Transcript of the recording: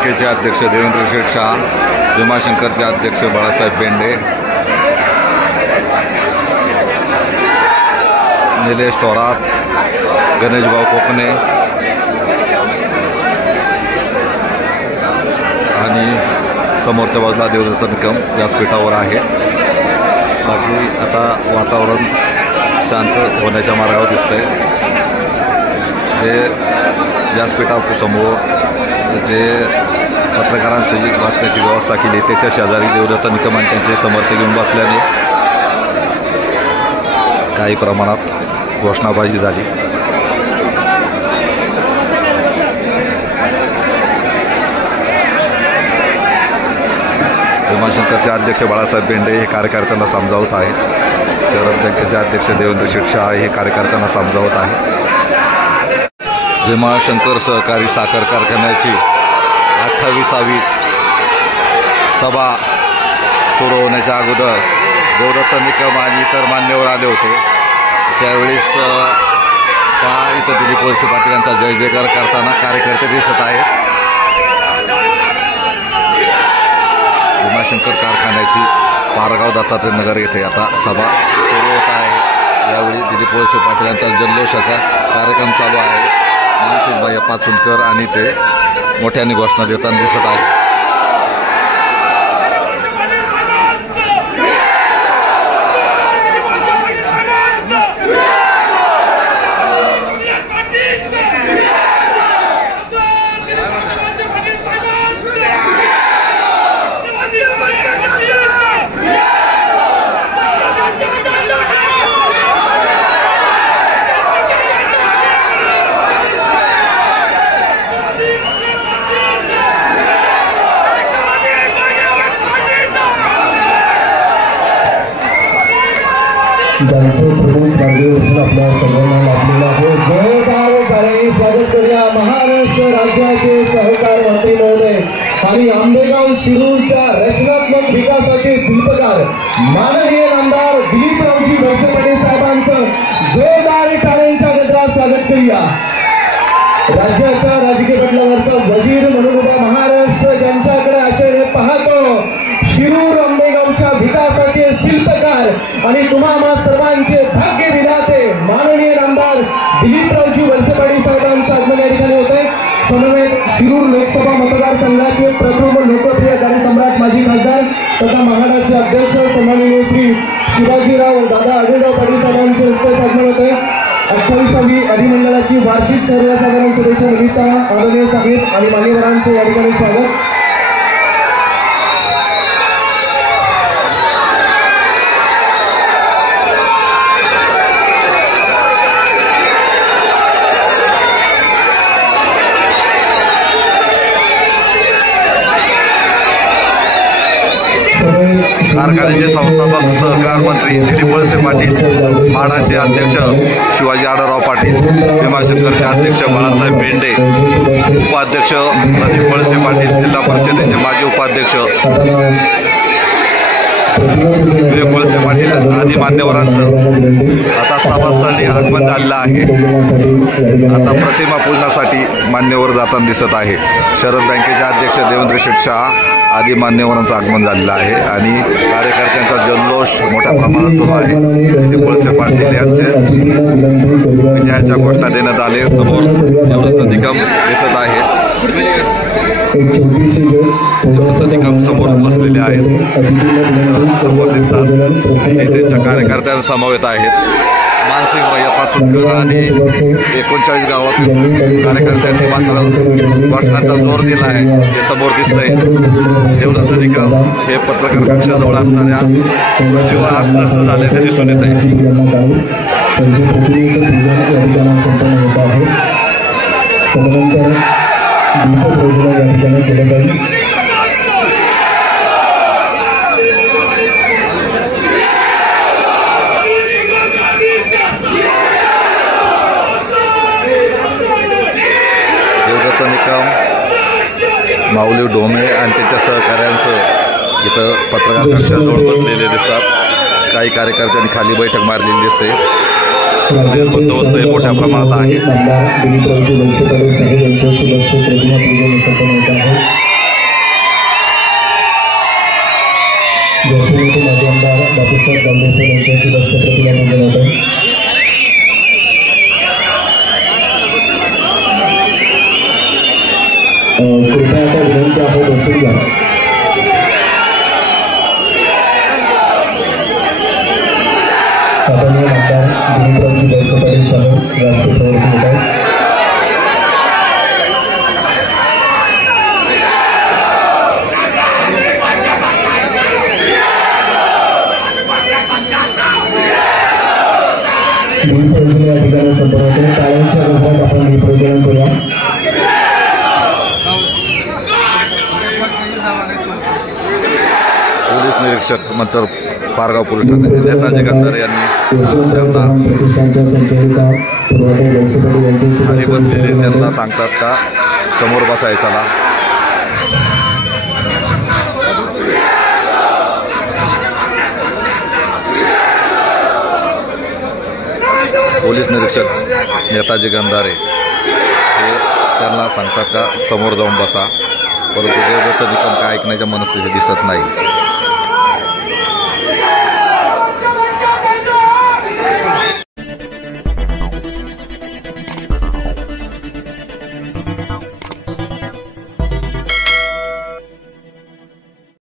बँकेचे अध्यक्ष देवेंद्र शेठ शाह, भीमाशंकरचे अध्यक्ष बाळासाहेब बेंडे, निलेश थोरात, गणेशभाऊ कोकणे आणि समोरच्या बाजूला देवदत्त निकम व्यासपीठावर आहे। बाकी आता वातावरण शांत होण्याच्या मार्गावर दिसतंय। जे व्यासपीठासमोर जे पत्रकारांची वाचण्याची व्यवस्था केली त्याच्या शेजारी देवदत्त निकम आणि त्यांचे समर्थक घेऊन बसल्याने काही प्रमाणात घोषणाबाजी झाली। भीमाशंकरचे अध्यक्ष बाळासाहेब बेंडे हे कार्यकर्त्यांना समजावत आहेत। शहर बँकेचे अध्यक्ष देवेंद्र शेठ शाह हे कार्यकर्त्यांना समजावत आहेत। भीमाशंकर सहकारी साखर कारखान्याची 28वी सभा सुरू होण्याच्या अगोदर देवदत्त निकम आणि इतर मान्यवर आले होते। त्यावेळेस इथं दिलीप वळसे पाटील यांचा जय जयकार करताना कार्यकर्ते दिसत आहेत। भीमाशंकर कारखान्याची पारगाव दत्तात्रय नगर येथे आता सभा सुरू होत आहे। यावेळी दिलीप वळसे पाटील यांचा जल्लोषाचा कार्यक्रम चालू आहे। मनसुखभाई पाचुंदकर आणि ते मोठ्याने घोषणा देताना दिसत आहेत। ज्यांचे प्रमुख मार्गदर्शन आपल्या सर्वांना लाभलेलं आहे। जोरदार टाळ्यांनी स्वागत करूया महाराष्ट्र राज्याचे सहकार मंत्री महोदय आणि आंबेगाव शिरूरच्या रचनात्मक विकासाचे शिल्पकार माननीय आमदार दिलीपरावजी वळसे पाटील साहेबांचं जोरदार टाळ्यांच्या गजरात स्वागत करूया। राज्याच्या राजकीय पटलावरचा वजीर म्हणून उभा महाराष्ट्र ज्यांच्याकडे आशेने पाहतो, शिरूर आंबेगावच्या विकासाचे शिल्पकार आणि तुम्हा सर्वांचे भाग्य विधाते माननीय आमदार दिलीपरावजी वळसे पाटील साहेबांचं आगमन या ठिकाणी होत आहे। समवेत शिरूर लोकसभा मतदारसंघाचे प्रथम लोकप्रिय कार्यसम्राट माजी खासदार तथा महाडाचे अध्यक्ष सन्माननीय श्री शिवाजीराव दादा आढळराव पाटील साहेबांचे नुकतेच आगमन होत आहे। 28वी अधिमंडळाची वार्षिक सर्वसाधारण सभेच्या निमित्त आदरणीय साहेब आणि मान्यवरांचे या ठिकाणी स्वागत। कारखान्याचे संस्थापक सहकार मंत्री दिलीप वळसे पाटील, म्हाडाचे अध्यक्ष शिवाजी आढळराव पाटील, भीमाशंकरचे अध्यक्ष बाळासाहेब बेंडे, उपाध्यक्ष प्रदीप वळसे पाटील, जिल्हा परिषदेचे माजी उपाध्यक्ष विवेक वळसे पाटील आदी मान्यवरांचं आता सभास्थळी आगमन झालेलं आहे। आता प्रतिमा पूजनासाठी मान्यवर जाताना दिसत आहे। शरद बँकेचे अध्यक्ष देवेंद्र शेठ शाह आदी मान्यवरांचं आगमन झालेलं आहे आणि कार्यकर्त्यांचा जल्लोष मोठ्या प्रमाणात सुरू आहे। दिलीप वळसे पाटील यांचे विजयाच्या घोषणा देण्यात आले। समोर देवदत्त निकम दिसत आहे। देवदत्त निकम समोर बसलेले आहेत, समोर दिसतात त्यांच्या कार्यकर्त्यांचा समवेत आहेत। मानसिंगभाई पाचुंदकर आणि 39 गावातील कार्यकर्त्यांनी मात्र घोषणाचा जोर दिला आहे। हे समोर दिसतंय देवदत्त निकम हे पत्रकार कक्षाजवळ असणाऱ्या खुर्चीवर अस्वस्थ झाल्याचे दिसून येत आहे। देवदत्त निकम, माऊली डोमे आणि त्यांच्या सहकाऱ्यांसह इथं पत्रकार कक्षाजवळ बसलेले दिसतात। काही कार्यकर्त्यांनी खाली बैठक मारलेली दिसते। बंदोबस्त मोठ्या प्रमाणात आहे। दिलीपरावजी वळसे पाटील साहेब यांच्या शुभ प्रतिमा पूजन संपन्न होत आहे। ज्येष्ठ माजी आमदार बापूसाहेब गांधीसर यांच्या शिरस्थ प्रतिमा पूजन होतं. कृपया आता विनंती आहे बसून घ्या. आदरणीय आमदार दिलीपरावजी जयस्वाल पाटील साहेब राष्ट्रीय प्रवृत्ती होत आहेत. भूमिप्रज्वलन या ठिकाणी संपन्न होते. टाळ्यांच्या गजरात आपण भूमिप्रज्वलन करूया. पोलीस निरीक्षक मंचर पारगाव पोलीस ठाण्याचे नेताजी गंधारे यांनी त्यांना खाली बसलेले त्यांना सांगतात का समोर बसायचा. पोलीस निरीक्षक नेताजी गंधारे हे त्यांना सांगतात का समोर जाऊन बसा, परंतु ते निकम काय ऐकण्याच्या मनस्थिती दिसत नाही.